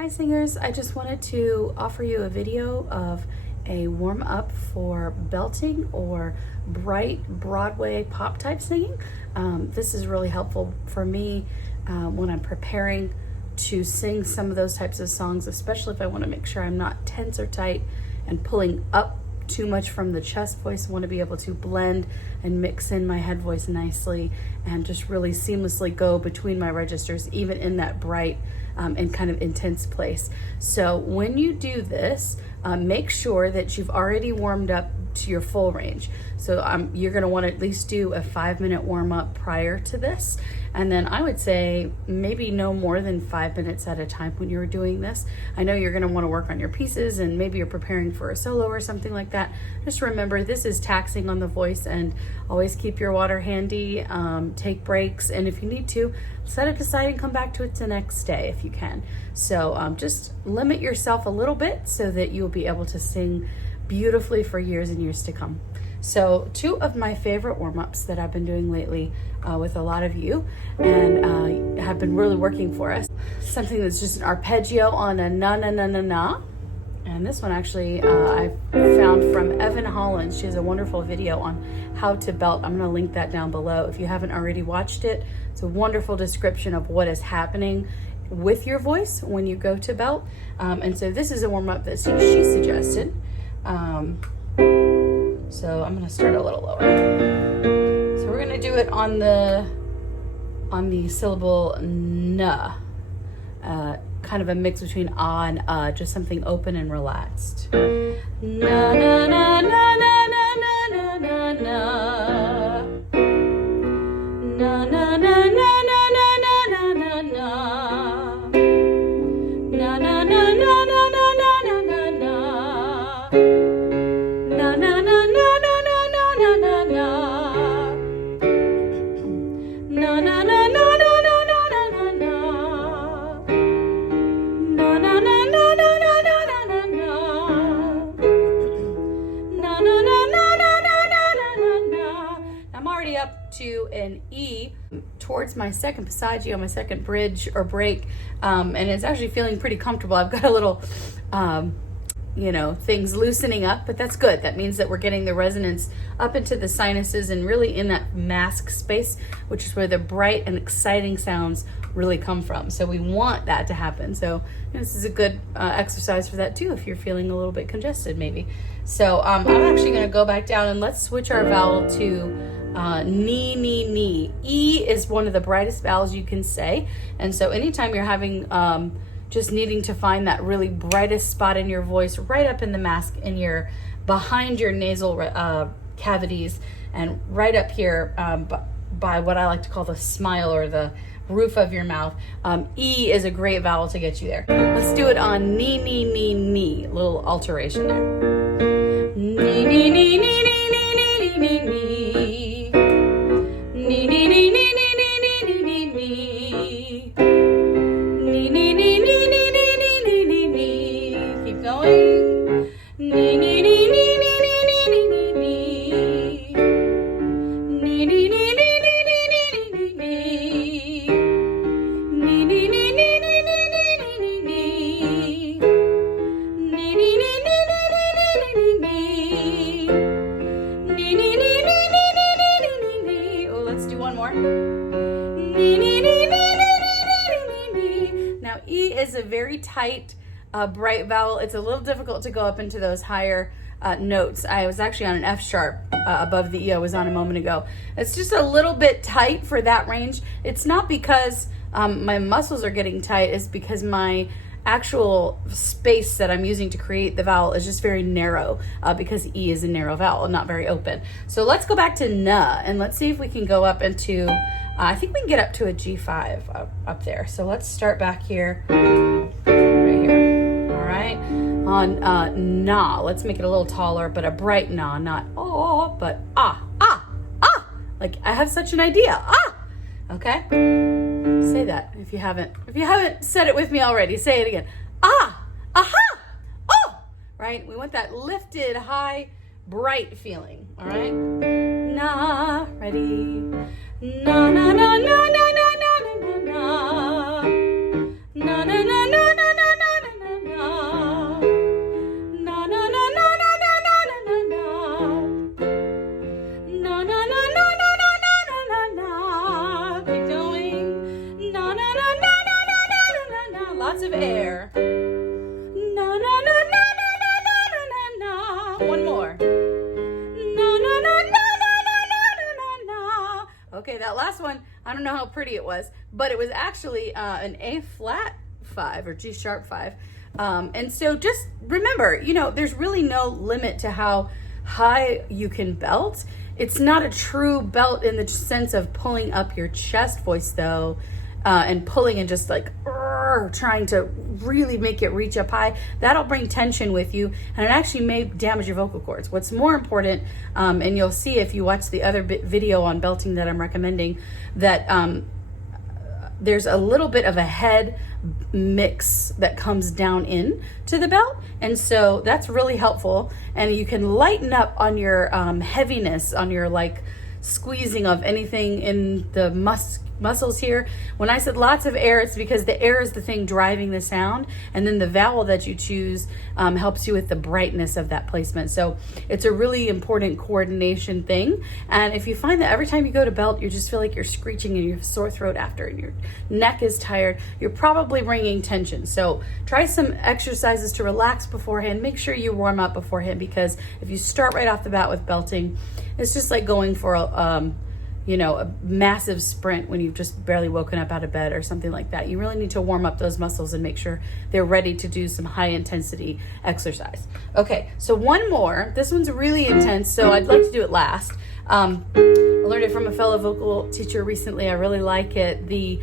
Hi singers, I just wanted to offer you a video of a warm up for belting or bright Broadway pop type singing. This is really helpful for me when I'm preparing to sing some of those types of songs, especially if I want to make sure I'm not tense or tight and pulling up too much from the chest voice. I want to be able to blend and mix in my head voice nicely and just really seamlessly go between my registers, even in that bright and kind of intense place. So when you do this, make sure that you've already warmed up to your full range. So you're going to want to at least do a 5-minute warm up prior to this. And then I would say maybe no more than 5 minutes at a time when you're doing this. I know you're going to want to work on your pieces and maybe you're preparing for a solo or something like that. Just remember, this is taxing on the voice, and always keep your water handy, take breaks, and if you need to, set it aside and come back to it the next day if you can. So just limit yourself a little bit so that you'll be able to sing beautifully for years and years to come. So 2 of my favorite warm-ups that I've been doing lately with a lot of you and have been really working for us. Something that's just an arpeggio on a na na na na na. And this one actually I found from Evynne Hollens. She has a wonderful video on how to belt. I'm going to link that down below if you haven't already watched it. It's a wonderful description of what is happening with your voice when you go to belt. And so this is a warm-up that she suggested. So I'm going to start a little lower. So we're going to do it on the syllable na. Kind of a mix between ah and just something open and relaxed. Na na na na na na na na na. Na na na na na na na na na na. Na na na na na na na na na na. Na na na na na na na na na. Na na na na. Up to an E towards my second passaggio, my second bridge or break, and it's actually feeling pretty comfortable. I've got a little things loosening up, but that's good. That means that we're getting the resonance up into the sinuses and really in that mask space, which is where the bright and exciting sounds really come from. So we want that to happen. So this is a good exercise for that too, if you're feeling a little bit congested maybe. So I'm actually going to go back down and let's switch our vowel to ni, ni, ni. E is one of the brightest vowels you can say. And so anytime you're having just needing to find that really brightest spot in your voice, right up in the mask, behind your nasal cavities, and right up here by what I like to call the smile or the roof of your mouth, E is a great vowel to get you there. Let's do it on ni, ni, ni, ni. Little alteration there. Ni, ni, ni, ni, ni, ni, ni, ni, ni. Ni, ni, ni, ni, ni, ni, ni, ni, ni. Ni, ni, ni, ni, ni, ni, ni, ni, ni. Keep going. Ni, ni, ni, ni, ni, ni, ni, ni, ni. Ni, ni, ni, ni, ni, ni, ni, ni. Ni, ni, ni, ni, ni, ni, ni, ni, ni. Ni, ni, ni, ni, ni, ni, ni, ni. Ni, ni, ni, ni, ni, ni, ni, ni. Oh, let's do one more. Ni, ni, ni, ni, ni, ni, ni. Now, E is a very tight, bright vowel. It's a little difficult to go up into those higher notes. I was actually on an F sharp above the E I was on a moment ago. It's just a little bit tight for that range. It's not because my muscles are getting tight. It's because my actual space that I'm using to create the vowel is just very narrow because E is a narrow vowel, not very open. So let's go back to na and let's see if we can go up into, I think we can get up to a G5 up there. So let's start back here, right here. All right, on na, let's make it a little taller, but a bright na, not oh, but ah, ah, ah. Like I have such an idea, ah. Okay, say that if you haven't said it with me already. Say it again. Ah, aha, oh. Right, we want that lifted, high, bright feeling. All right, na, ready, na na na na na na na na na na na na na na na that last one, I don't know how pretty it was, but it was actually an A flat 5 or G sharp 5. And so just remember, you know, there's really no limit to how high you can belt. It's not a true belt in the sense of pulling up your chest voice though, and pulling and just like trying to really make it reach up high. That'll bring tension with you, and it actually may damage your vocal cords. What's more important, and you'll see if you watch the other video on belting that I'm recommending, that there's a little bit of a head mix that comes down in to the belt, and so that's really helpful. And you can lighten up on your heaviness, on your like squeezing of anything in the muscles here. When I said lots of air, it's because the air is the thing driving the sound, and then the vowel that you choose helps you with the brightness of that placement. So it's a really important coordination thing. And if you find that every time you go to belt, you just feel like you're screeching and you have sore throat after, and your neck is tired, you're probably bringing tension. So try some exercises to relax beforehand. Make sure you warm up beforehand, because if you start right off the bat with belting, it's just like going for a massive sprint when you've just barely woken up out of bed or something like that. You really need to warm up those muscles and make sure they're ready to do some high intensity exercise. Okay, so one more. This one's really intense, so I'd like to do it last. I learned it from a fellow vocal teacher recently. I really like it. The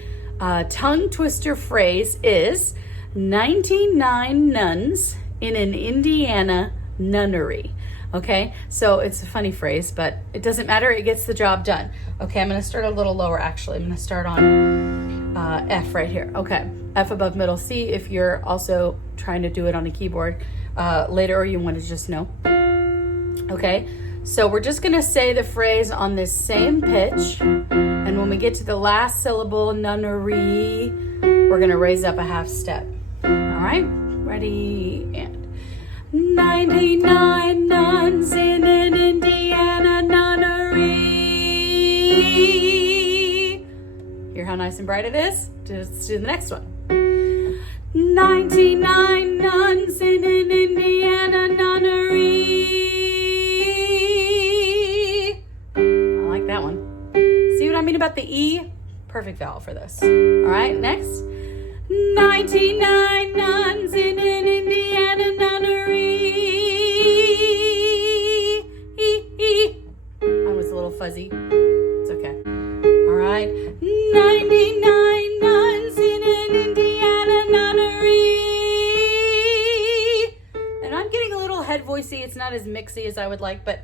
tongue twister phrase is 99 nuns in an Indiana nunnery. Okay, so it's a funny phrase, but it doesn't matter. It gets the job done. Okay, I'm going to start a little lower, actually. I'm going to start on F right here. Okay, F above middle C if you're also trying to do it on a keyboard later, or you want to just know. Okay, so we're just going to say the phrase on this same pitch, and when we get to the last syllable, nunnery, we're going to raise up a half step. All right, ready, and 99 nuns in an Indiana nunnery. Hear how nice and bright it is? Let's do the next one. 99 nuns in an Indiana nunnery. I like that one. See what I mean about the E? Perfect vowel for this. All right, next. 99 nuns in an Indiana nunnery. I was a little fuzzy. It's okay. All right. 99 nuns in an Indiana nunnery. And I'm getting a little head voicey. It's not as mixy as I would like, but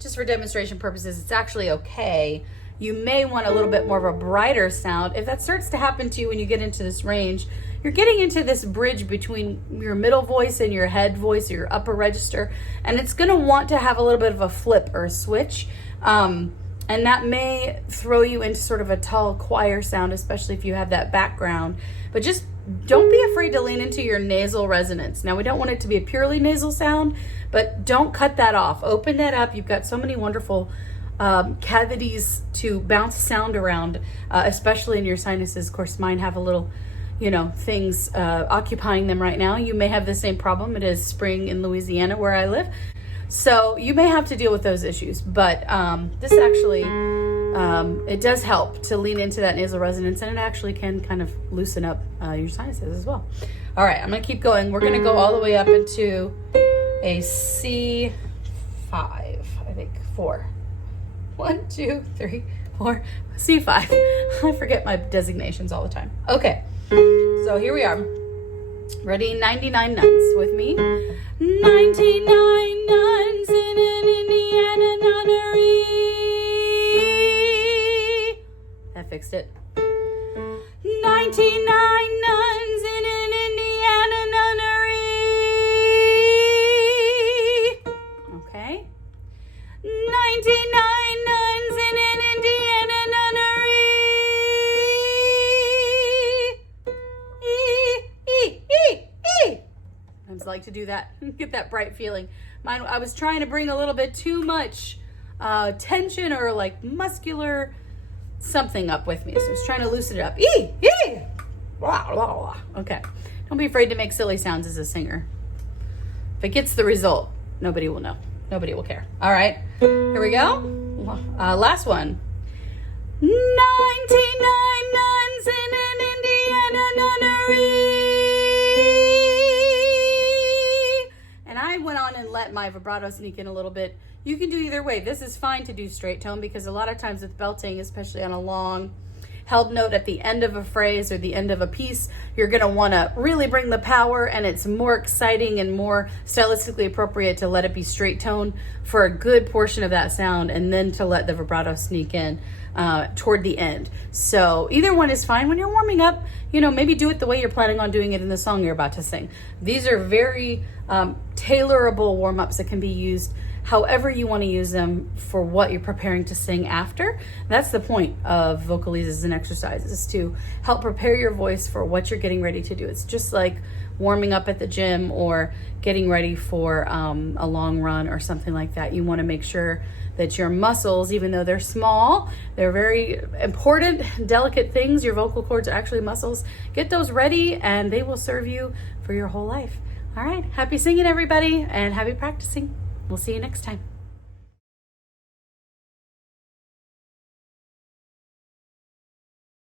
just for demonstration purposes, it's actually okay. You may want a little bit more of a brighter sound. If that starts to happen to you when you get into this range, you're getting into this bridge between your middle voice and your head voice, or your upper register, and it's going to want to have a little bit of a flip or a switch. And that may throw you into sort of a tall choir sound, especially if you have that background. But just don't be afraid to lean into your nasal resonance. Now, we don't want it to be a purely nasal sound, but don't cut that off. Open that up. You've got so many wonderful cavities to bounce sound around, especially in your sinuses. Of course, mine have a little, things occupying them right now. You may have the same problem. It is spring in Louisiana where I live. So you may have to deal with those issues, but this actually, it does help to lean into that nasal resonance, and it actually can kind of loosen up your sinuses as well. All right, I'm going to keep going. We're going to go all the way up into a C5, I think, 4. 1, 2, 3, 4, C5. I forget my designations all the time. Okay, so here we are. Ready? 99 nuns with me. 99 nuns in an Indiana nunnery. That fixed it. 99 nuns in an Indiana nunnery. Okay. 99 nuns in an Indiana nunnery. I just like to do that, get that bright feeling. Mine, I was trying to bring a little bit too much tension or like muscular something up with me. So I was trying to loosen it up. Okay. Don't be afraid to make silly sounds as a singer. If it gets the result, nobody will know. Nobody will care. All right, here we go. Last one. let my vibrato sneak in a little bit. You can do either way. This is fine to do straight tone because a lot of times with belting, especially on a long held note at the end of a phrase or the end of a piece, you're going to want to really bring the power, and it's more exciting and more stylistically appropriate to let it be straight tone for a good portion of that sound, and then to let the vibrato sneak in toward the end. So either one is fine. When you're warming up, maybe do it the way you're planning on doing it in the song you're about to sing. These are very tailorable warm-ups that can be used however you want to use them for what you're preparing to sing after. That's the point of Vocalizes and exercises, is to help prepare your voice for what you're getting ready to do. It's just like warming up at the gym or getting ready for a long run or something like that. You want to make sure that your muscles, even though they're small, they're very important, delicate things. Your vocal cords are actually muscles. Get those ready and they will serve you for your whole life. All right, happy singing everybody, and happy practicing. We'll see you next time.